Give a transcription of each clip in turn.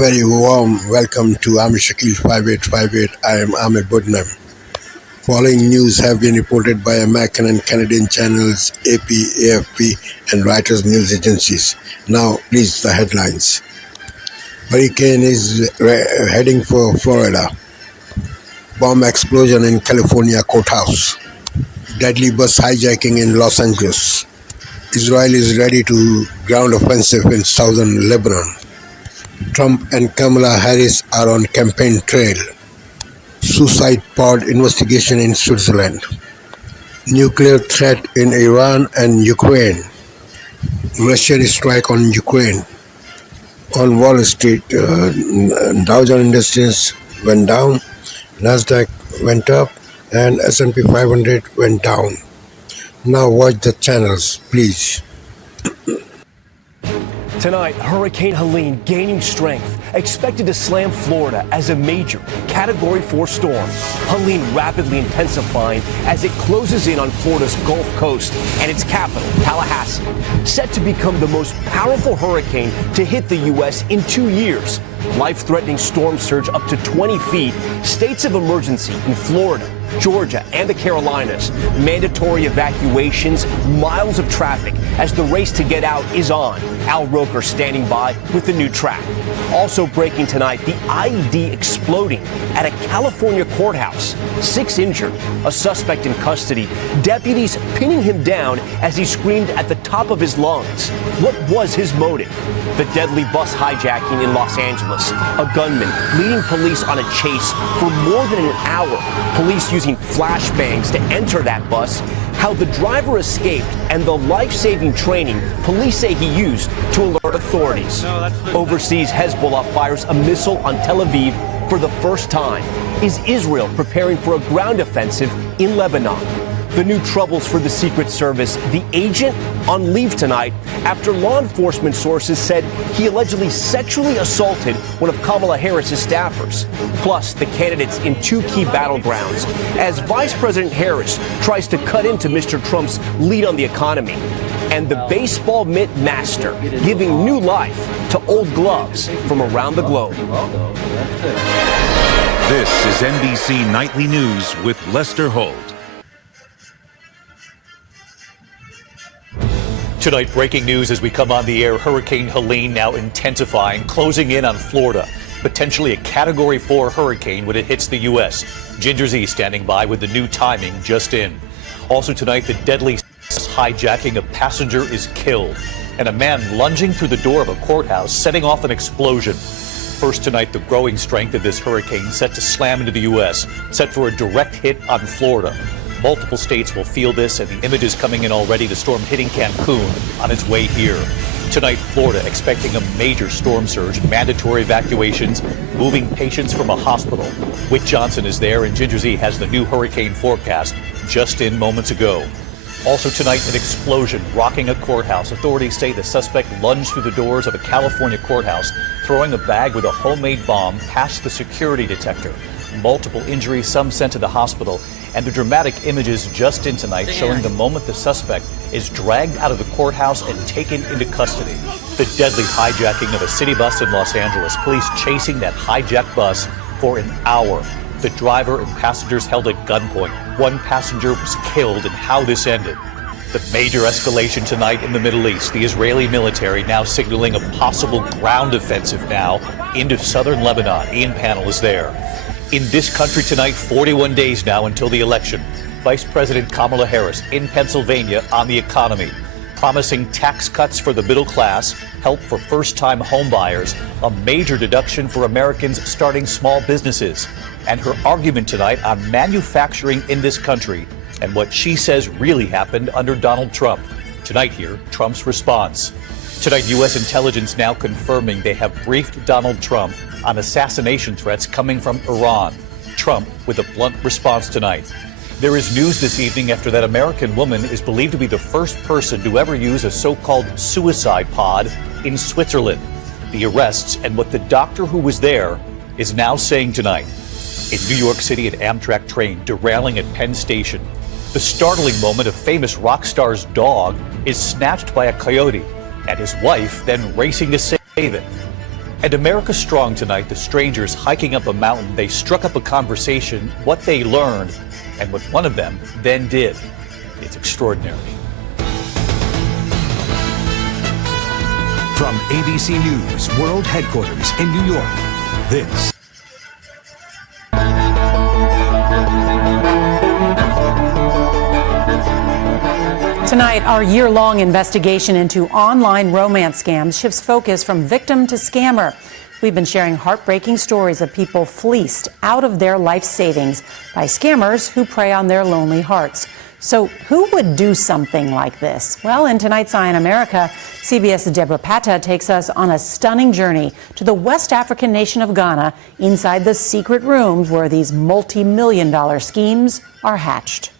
Very warm welcome to Amir Shakil 5858. I am Amir Budnam. Following news have been reported by American and Canadian channels, AP, AFP, and Reuters news agencies. Now, please the headlines. Hurricane is heading for Florida. Bomb explosion in California courthouse. Deadly bus hijacking in Los Angeles. Israel is ready to ground offensive in southern Lebanon. Trump and Kamala Harris are on campaign trail. Suicide pod investigation in Switzerland. Nuclear threat in Iran and Ukraine. Russian strike on Ukraine. On Wall Street, Dow Jones Industries went down, Nasdaq went up, and S&P 500 went down. Now watch the channels, please. Tonight, Hurricane Helene gaining strength, expected to slam Florida as a major Category 4 storm. Helene rapidly intensifying as it closes in on Florida's Gulf Coast and its capital, Tallahassee. Set to become the most powerful hurricane to hit the U.S. in 2 years. Life-threatening storm surge up to 20 feet. States of emergency in Florida, Georgia, and the Carolinas. Mandatory evacuations, miles of traffic as the race to get out is on. Al Roker standing by with the new track. Also breaking tonight, the IED exploding at a California courthouse. 6 injured, a suspect in custody. Deputies pinning him down as he screamed at the top of his lungs. What was his motive? The deadly bus hijacking in Los Angeles. A gunman leading police on a chase for more than an hour. Police using flashbangs to enter that bus. How the driver escaped and the life-saving training police say he used to alert authorities. Overseas, Hezbollah fires a missile on Tel Aviv for the first time. Is Israel preparing for a ground offensive in Lebanon? The new troubles for the Secret Service. The agent on leave tonight after law enforcement sources said he allegedly sexually assaulted one of Kamala Harris's staffers. Plus, the candidates in 2 key battlegrounds as Vice President Harris tries to cut into Mr. Trump's lead on the economy. And the baseball mitt master giving new life to old gloves from around the globe. This is NBC Nightly News with Lester Holt. Tonight, breaking news as we come on the air. Hurricane Helene now intensifying, closing in on Florida. Potentially a Category 4 hurricane when it hits the U.S. Ginger Z standing by with the new timing just in. Also tonight, the deadly hijacking. A passenger is killed. And a man lunging through the door of a courthouse, setting off an explosion. First tonight, the growing strength of this hurricane set to slam into the U.S., set for a direct hit on Florida. Multiple states will feel this, and the images coming in already. The storm hitting Cancun on its way here. Tonight, Florida expecting a major storm surge, mandatory evacuations, moving patients from a hospital. Whit Johnson is there, and Ginger Z has the new hurricane forecast just in moments ago. Also tonight, an explosion rocking a courthouse. Authorities say the suspect lunged through the doors of a California courthouse, throwing a bag with a homemade bomb past the security detector. Multiple injuries, some sent to the hospital. And the dramatic images just in tonight showing the moment the suspect is dragged out of the courthouse and taken into custody. The deadly hijacking of a city bus in Los Angeles. Police chasing that hijacked bus for an hour. The driver and passengers held at gunpoint. 1 passenger was killed, and how this ended. The major escalation tonight in the Middle East. The Israeli military now signaling a possible ground offensive now into southern Lebanon. Ian Pannell is there. In this country tonight, 41 days now until the election. Vice President Kamala Harris in Pennsylvania on the economy, promising tax cuts for the middle class, help for first-time homebuyers, a major deduction for Americans starting small businesses, and her argument tonight on manufacturing in this country and what she says really happened under Donald Trump. Tonight here, Trump's response. Tonight, U.S. intelligence now confirming they have briefed Donald Trump on assassination threats coming from Iran. Trump with a blunt response tonight. There is news this evening after that American woman is believed to be the first person to ever use a so-called suicide pod in Switzerland. The arrests and what the doctor who was there is now saying tonight. In New York City, an Amtrak train derailing at Penn Station. The startling moment of famous rock star's dog is snatched by a coyote, and his wife then racing to save it. And America Strong tonight, the strangers hiking up a mountain, they struck up a conversation, what they learned, and what one of them then did. It's extraordinary. From ABC News World Headquarters in New York, this Tonight, our year-long investigation into online romance scams shifts focus from victim to scammer. We've been sharing heartbreaking stories of people fleeced out of their life savings by scammers who prey on their lonely hearts. So who would do something like this? Well, in tonight's Eye on America, CBS's Deborah Patta takes us on a stunning journey to the West African nation of Ghana, inside the secret rooms where these multi-million-dollar schemes are hatched.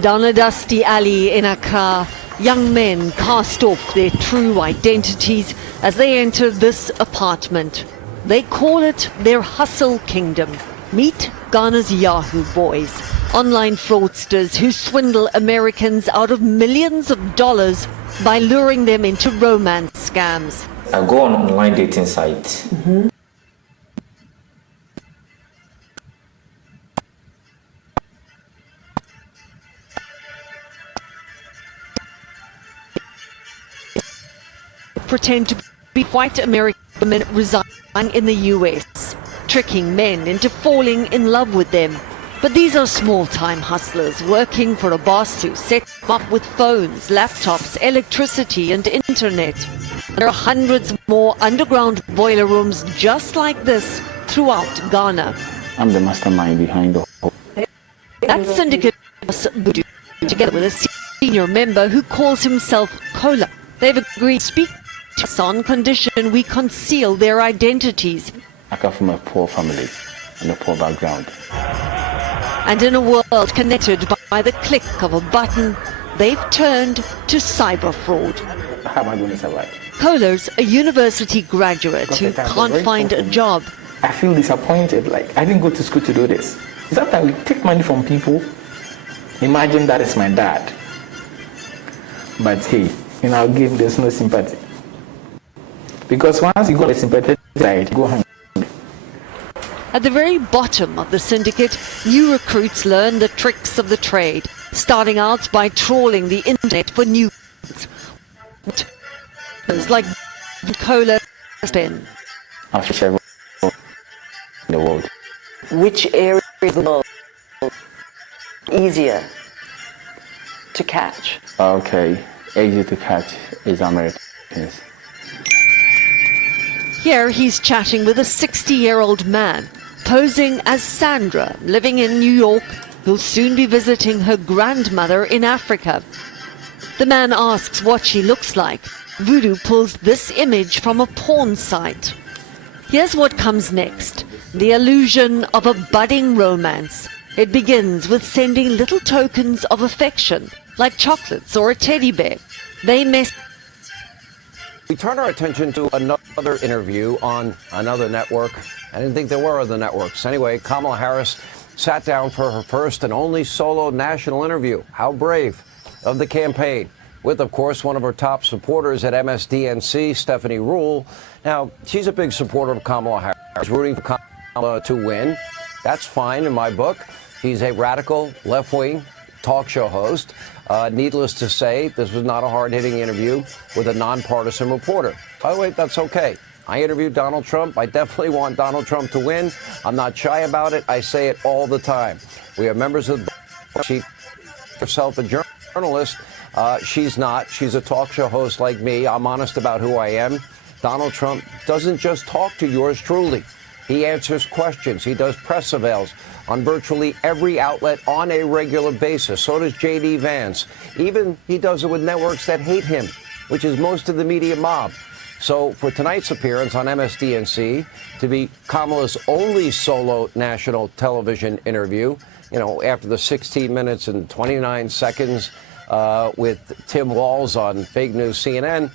Down a dusty alley in Accra, young men cast off their true identities as they enter this apartment. They call it their hustle kingdom. Meet Ghana's Yahoo boys, online fraudsters who swindle Americans out of millions of dollars by luring them into romance scams. I go on online dating sites. Pretend to be white American women residing in the US, tricking men into falling in love with them. But these are small-time hustlers working for a boss who sets them up with phones, laptops, electricity and internet. There are hundreds more underground boiler rooms just like this throughout Ghana. I'm the mastermind behind the whole. That syndicate boss Voodoo, together with a senior member who calls himself Kola. They've agreed to speak to us on condition we conceal their identities. I come from a poor family and a poor background. And in a world connected by the click of a button, they've turned to cyber fraud. How am I going to survive? Kola's a university graduate who can't find a job. I feel disappointed, like I didn't go to school to do this. Sometimes we take money from people, imagine that is my dad. But hey, in our game there's no sympathy. Because once you got a sympathetic side, you go home. At the very bottom of the syndicate, new recruits learn the tricks of the trade, starting out by trawling the internet for news. Like Kola spin. I've fished everywhere in the world. Which area of the world is easier to catch? Okay, easy to catch is Americans. Here he's chatting with a 60-year-old man, posing as Sandra, living in New York, who'll soon be visiting her grandmother in Africa. The man asks what she looks like. Voodoo pulls this image from a porn site. Here's what comes next, the illusion of a budding romance. It begins with sending little tokens of affection, like chocolates or a teddy bear. They mess. We turn our attention to another interview on another network. I didn't think there were other networks. Anyway, Kamala Harris sat down for her first and only solo national interview. How brave of the campaign. With, of course, one of her top supporters at MSDNC, Stephanie Ruhle. Now, she's a big supporter of Kamala Harris, rooting for Kamala to win. That's fine in my book. He's a radical left-wing talk show host. Needless to say, this was not a hard-hitting interview with a nonpartisan reporter. By the way, that's okay. I interviewed Donald Trump. I definitely want Donald Trump to win. I'm not shy about it. I say it all the time. We have members of the she herself a journalist. She's not. She's a talk show host like me. I'm honest about who I am. Donald Trump doesn't just talk to yours truly. He answers questions. He does press avails on virtually every outlet on a regular basis. So does J.D. Vance. Even he does it with networks that hate him, which is most of the media mob. So for tonight's appearance on MSDNC, to be Kamala's only solo national television interview, you know, after the 16 minutes and 29 seconds with Tim Walz on fake news CNN,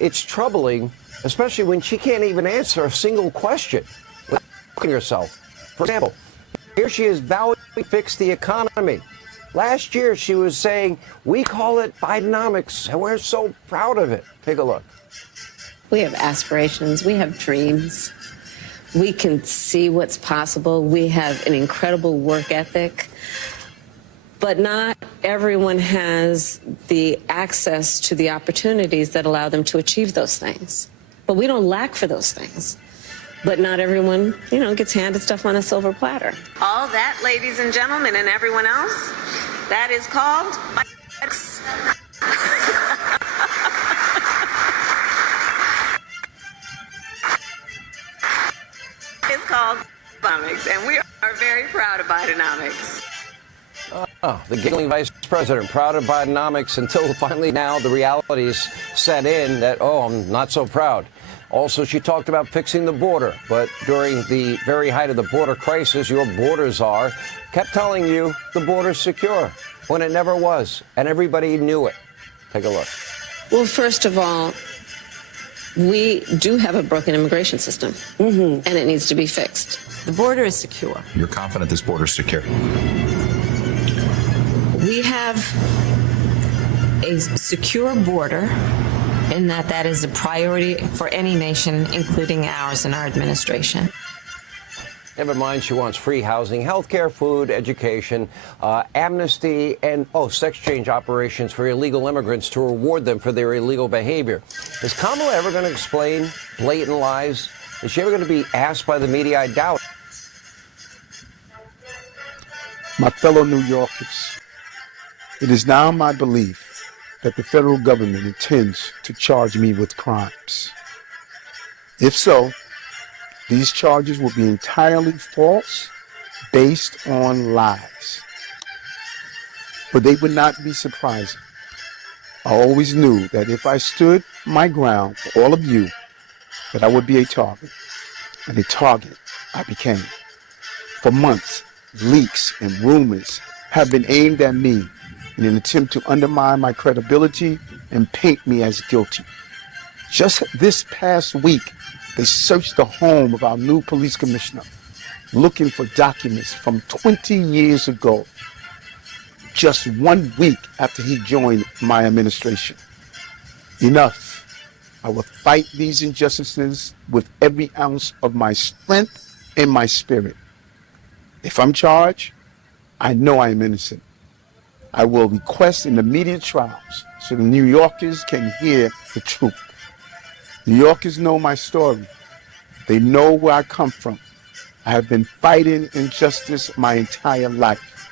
it's troubling, especially when she can't even answer a single question. Herself. For example, here she is vowing to fix the economy. Last year, she was saying, we call it Bidenomics, and we're so proud of it. Take a look. We have aspirations. We have dreams. We can see what's possible. We have an incredible work ethic. But not everyone has the access to the opportunities that allow them to achieve those things. But we don't lack for those things. But not everyone, gets handed stuff on a silver platter. All that, ladies and gentlemen, and everyone else, that is called it's called Bidenomics, and we are very proud of Bidenomics. The giggling vice president, proud of Bidenomics, until finally now the realities set in that, I'm not so proud. Also, she talked about fixing the border, but during the very height of the border crisis, your border czar kept telling you the border's secure when it never was, and everybody knew it. Take a look. Well, first of all, we do have a broken immigration system, and it needs to be fixed. The border is secure. You're confident this border is secure? We have a secure border, and that is a priority for any nation, including ours and our administration. Never mind, she wants free housing, health care, food, education, amnesty, and, sex change operations for illegal immigrants to reward them for their illegal behavior. Is Kamala ever going to explain blatant lies? Is she ever going to be asked by the media? I doubt. My fellow New Yorkers, it is now my belief that the federal government intends to charge me with crimes. If so, these charges will be entirely false, based on lies. But they would not be surprising. I always knew that if I stood my ground for all of you, that I would be a target. And a target I became. For months, leaks and rumors have been aimed at me in an attempt to undermine my credibility and paint me as guilty. Just this past week, they searched the home of our new police commissioner, looking for documents from 20 years ago, just 1 week after he joined my administration. Enough. I will fight these injustices with every ounce of my strength and my spirit. If I'm charged, I know I am innocent. I will request an immediate trials so the New Yorkers can hear the truth. New Yorkers know my story. They know where I come from. I have been fighting injustice my entire life.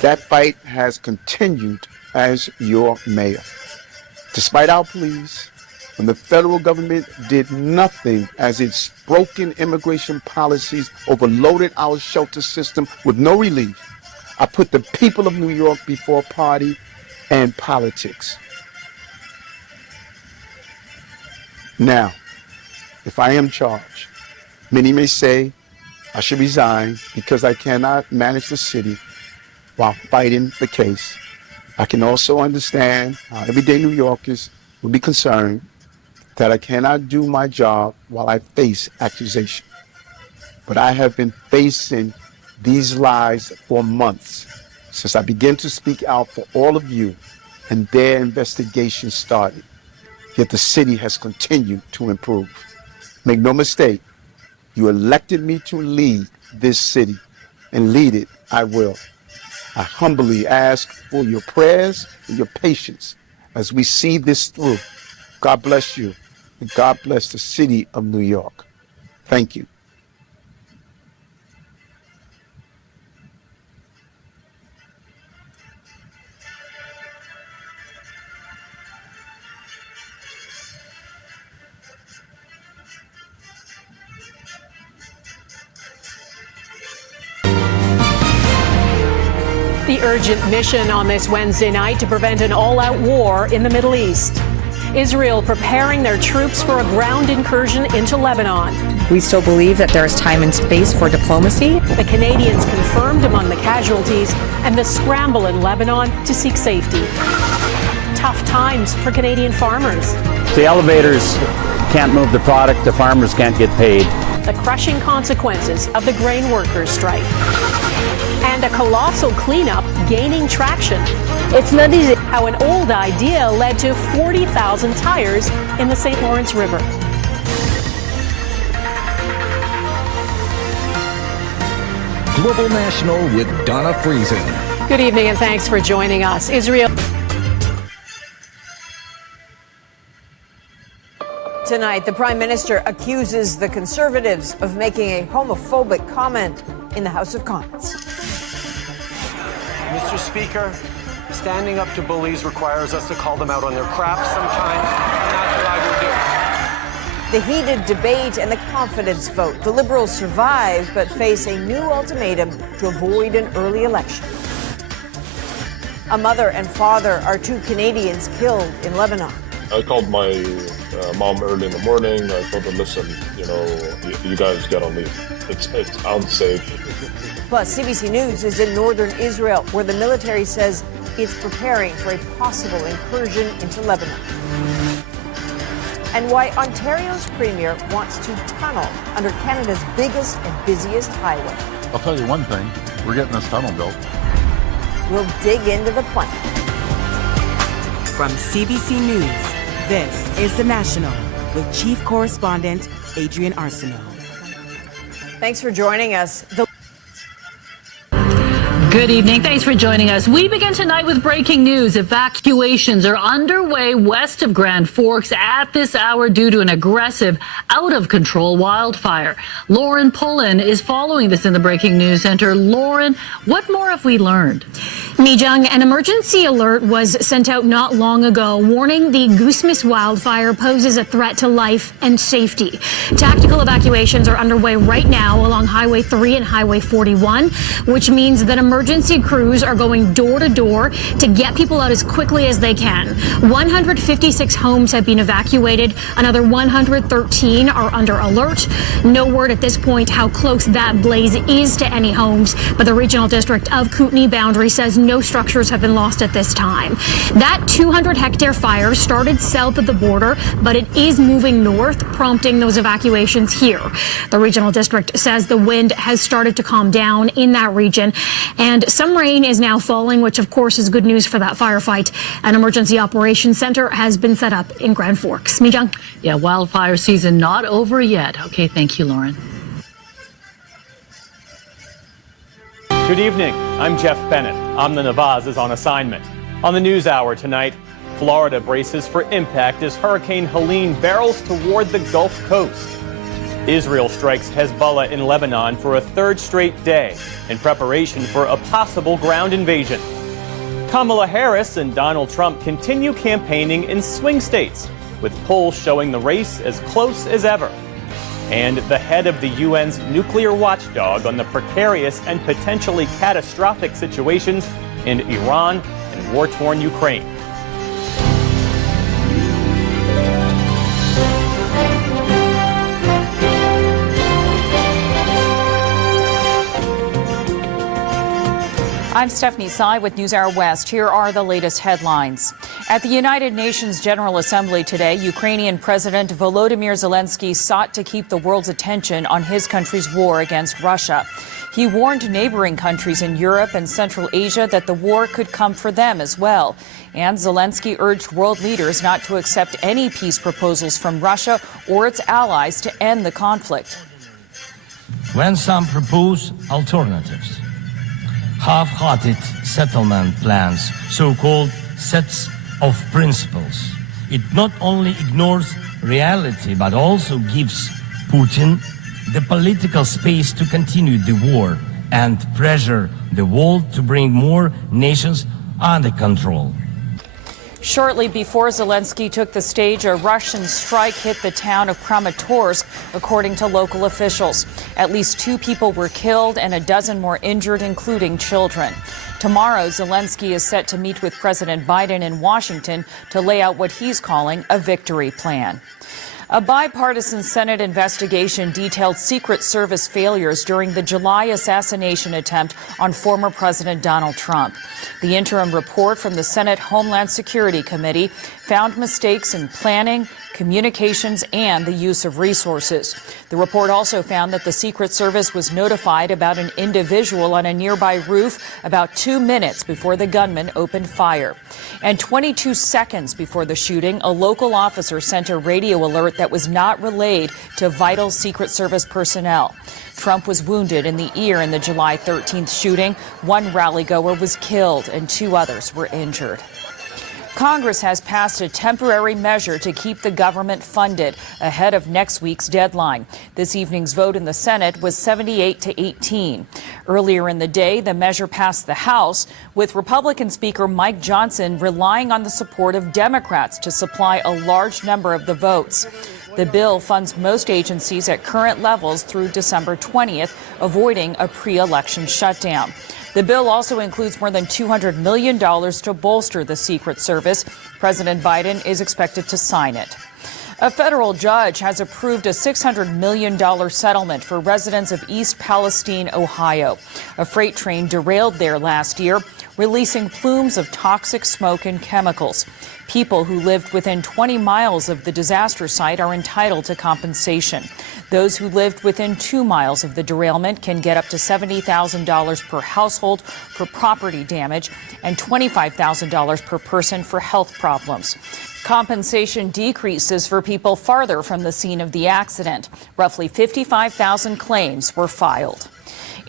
That fight has continued as your mayor. Despite our pleas, when the federal government did nothing as its broken immigration policies overloaded our shelter system with no relief, I put the people of New York before party and politics. Now, if I am charged, many may say I should resign because I cannot manage the city while fighting the case. I can also understand how everyday New Yorkers will be concerned that I cannot do my job while I face accusation. But I have been facing these lies for months, since I began to speak out for all of you and their investigation started. Yet the city has continued to improve. Make no mistake, you elected me to lead this city, and lead it I will. I humbly ask for your prayers and your patience as we see this through. God bless you, and God bless the city of New York. Thank you. The urgent mission on this Wednesday night to prevent an all-out war in the Middle East. Israel preparing their troops for a ground incursion into Lebanon. We still believe that there is time and space for diplomacy. The Canadians confirmed among the casualties, and the scramble in Lebanon to seek safety. Tough times for Canadian farmers. The elevators can't move the product, the farmers can't get paid. The crushing consequences of the grain workers' strike. And a colossal cleanup gaining traction. It's not easy. How an old idea led to 40,000 tires in the St. Lawrence River. Global National with Donna Friesen. Good evening and thanks for joining us. Israel. Tonight, the Prime Minister accuses the Conservatives of making a homophobic comment in the House of Commons. Mr. Speaker, standing up to bullies requires us to call them out on their crap sometimes, and that's what I will do. The heated debate and the confidence vote. The Liberals survive but face a new ultimatum to avoid an early election. A mother and father are two Canadians killed in Lebanon. I called my mom early in the morning. I told her, listen, you guys get on leave. It's unsafe. Plus, CBC News is in northern Israel, where the military says it's preparing for a possible incursion into Lebanon. And why Ontario's premier wants to tunnel under Canada's biggest and busiest highway. I'll tell you one thing, we're getting this tunnel built. We'll dig into the plan. From CBC News, this is The National with Chief Correspondent Adrian Arsenault. Thanks for joining us. Good evening. Thanks for joining us. We begin tonight with breaking news. Evacuations are underway west of Grand Forks at this hour due to an aggressive, out-of-control wildfire. Lauren Pullen is following this in the Breaking News Center. Lauren, what more have we learned? Mijung, an emergency alert was sent out not long ago, warning the Goosemas wildfire poses a threat to life and safety. Tactical evacuations are underway right now along Highway 3 and Highway 41, which means that emergency crews are going door to door to get people out as quickly as they can. 156 homes have been evacuated. Another 113 are under alert. No word at this point how close that blaze is to any homes, but the Regional District of Kootenay Boundary says no structures have been lost at this time. That 200-hectare fire started south of the border, but it is moving north, prompting those evacuations here. The Regional District says the wind has started to calm down in that region, and some rain is now falling, which of course is good news for that firefight. An emergency operations center has been set up in Grand Forks. Mijung? Yeah, wildfire season not over yet. Okay, thank you, Lauren. Good evening. I'm Jeff Bennett. Amna Nawaz is on assignment. On the News Hour tonight, Florida braces for impact as Hurricane Helene barrels toward the Gulf Coast. Israel strikes Hezbollah in Lebanon for a third straight day in preparation for a possible ground invasion. Kamala Harris and Donald Trump continue campaigning in swing states, with polls showing the race as close as ever. And the head of the UN's nuclear watchdog on the precarious and potentially catastrophic situations in Iran and war-torn Ukraine. I'm Stephanie Tsai with NewsHour West. Here are the latest headlines. At the United Nations General Assembly today, Ukrainian President Volodymyr Zelensky sought to keep the world's attention on his country's war against Russia. He warned neighboring countries in Europe and Central Asia that the war could come for them as well. And Zelensky urged world leaders not to accept any peace proposals from Russia or its allies to end the conflict. When some propose alternatives, half-hearted settlement plans, so-called sets of principles, it not only ignores reality but also gives Putin the political space to continue the war and pressure the world to bring more nations under control. Shortly before Zelensky took the stage, a Russian strike hit the town of Kramatorsk, according to local officials. At least 2 people were killed and a dozen more injured, including children. Tomorrow, Zelensky is set to meet with President Biden in Washington to lay out what he's calling a victory plan. A bipartisan Senate investigation detailed Secret Service failures during the July assassination attempt on former President Donald Trump. The interim report from the Senate Homeland Security Committee found mistakes in planning, communications, and the use of resources. The report also found that the Secret Service was notified about an individual on a nearby roof about 2 minutes before the gunman opened fire. And 22 seconds before the shooting, a local officer sent a radio alert that was not relayed to vital Secret Service personnel. Trump was wounded in the ear in the July 13th shooting. One rally-goer was killed and 2 others were injured. Congress has passed a temporary measure to keep the government funded ahead of next week's deadline. This evening's vote in the Senate was 78 to 18. Earlier in the day, the measure passed the House, with Republican Speaker Mike Johnson relying on the support of Democrats to supply a large number of the votes. The bill funds most agencies at current levels through December 20th, avoiding a pre-election shutdown. The bill also includes more than $200 million to bolster the Secret Service. President Biden is expected to sign it. A federal judge has approved a $600 million settlement for residents of East Palestine, Ohio. A freight train derailed there last year, releasing plumes of toxic smoke and chemicals. People who lived within 20 miles of the disaster site are entitled to compensation. Those who lived within 2 miles of the derailment can get up to $70,000 per household for property damage and $25,000 per person for health problems. Compensation decreases for people farther from the scene of the accident. Roughly 55,000 claims were filed.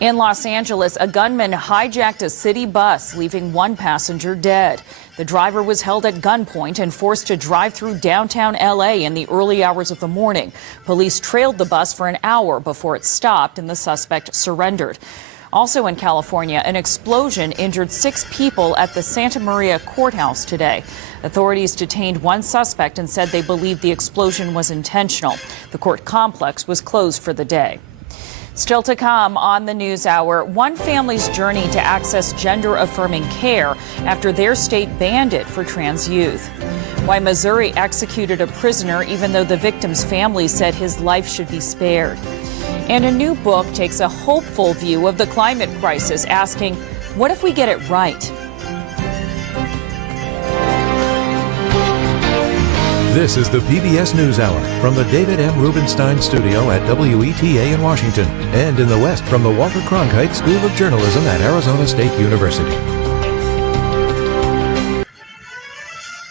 In Los Angeles, a gunman hijacked a city bus, leaving 1 passenger dead. The driver was held at gunpoint and forced to drive through downtown L.A. in the early hours of the morning. Police trailed the bus for an hour before it stopped and the suspect surrendered. Also in California, an explosion injured 6 people at the Santa Maria courthouse today. Authorities detained 1 suspect and said they believed the explosion was intentional. The court complex was closed for the day. Still to come on the NewsHour, one family's journey to access gender-affirming care after their state banned it for trans youth. Why Missouri executed a prisoner even though the victim's family said his life should be spared. And a new book takes a hopeful view of the climate crisis, asking, what if we get it right? This is the PBS NewsHour from the David M. Rubenstein Studio at WETA in Washington, and in the West from the Walter Cronkite School of Journalism at Arizona State University.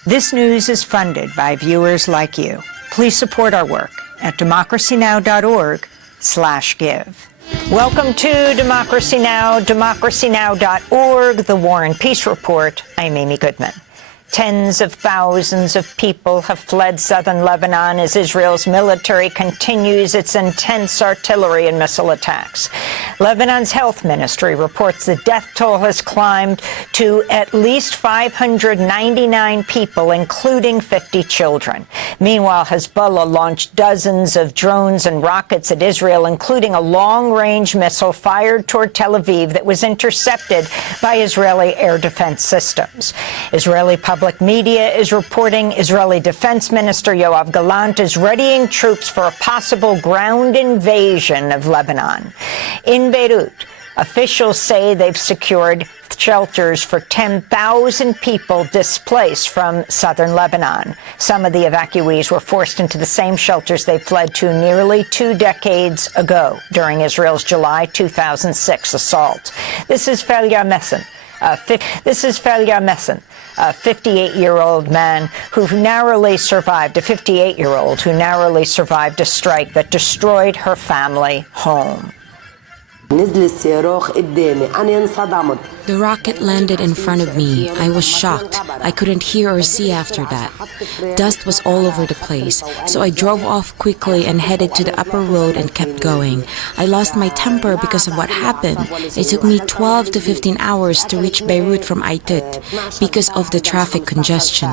This news is funded by viewers like you. Please support our work at democracynow.org/give. Welcome to Democracy Now!, democracynow.org, the War and Peace Report. I'm Amy Goodman. Tens of thousands of people have fled southern Lebanon as Israel's military continues its intense artillery and missile attacks. Lebanon's health ministry reports the death toll has climbed to at least 599 people, including 50 children. Meanwhile, Hezbollah launched dozens of drones and rockets at Israel, including a long-range missile fired toward Tel Aviv that was intercepted by Israeli air defense systems. Israeli public media is reporting Israeli Defense Minister Yoav Gallant is readying troops for a possible ground invasion of Lebanon. In Beirut, officials say they've secured shelters for 10,000 people displaced from southern Lebanon. Some of the evacuees were forced into the same shelters they fled to nearly 2 decades ago during Israel's July 2006 assault. This is Felia Messen. A 58-year-old man who narrowly survived, a 58-year-old who narrowly survived a strike that destroyed her family home. The rocket landed in front of me. I was shocked. I couldn't hear or see after that. Dust was all over the place, so I drove off quickly and headed to the upper road and kept going. I lost my temper because of what happened. It took me 12 to 15 hours to reach Beirut from Aitit because of the traffic congestion.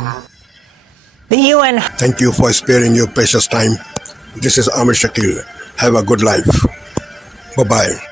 The UN. Thank you for sparing your precious time. This is Amir Shakil. Have a good life. Bye-bye.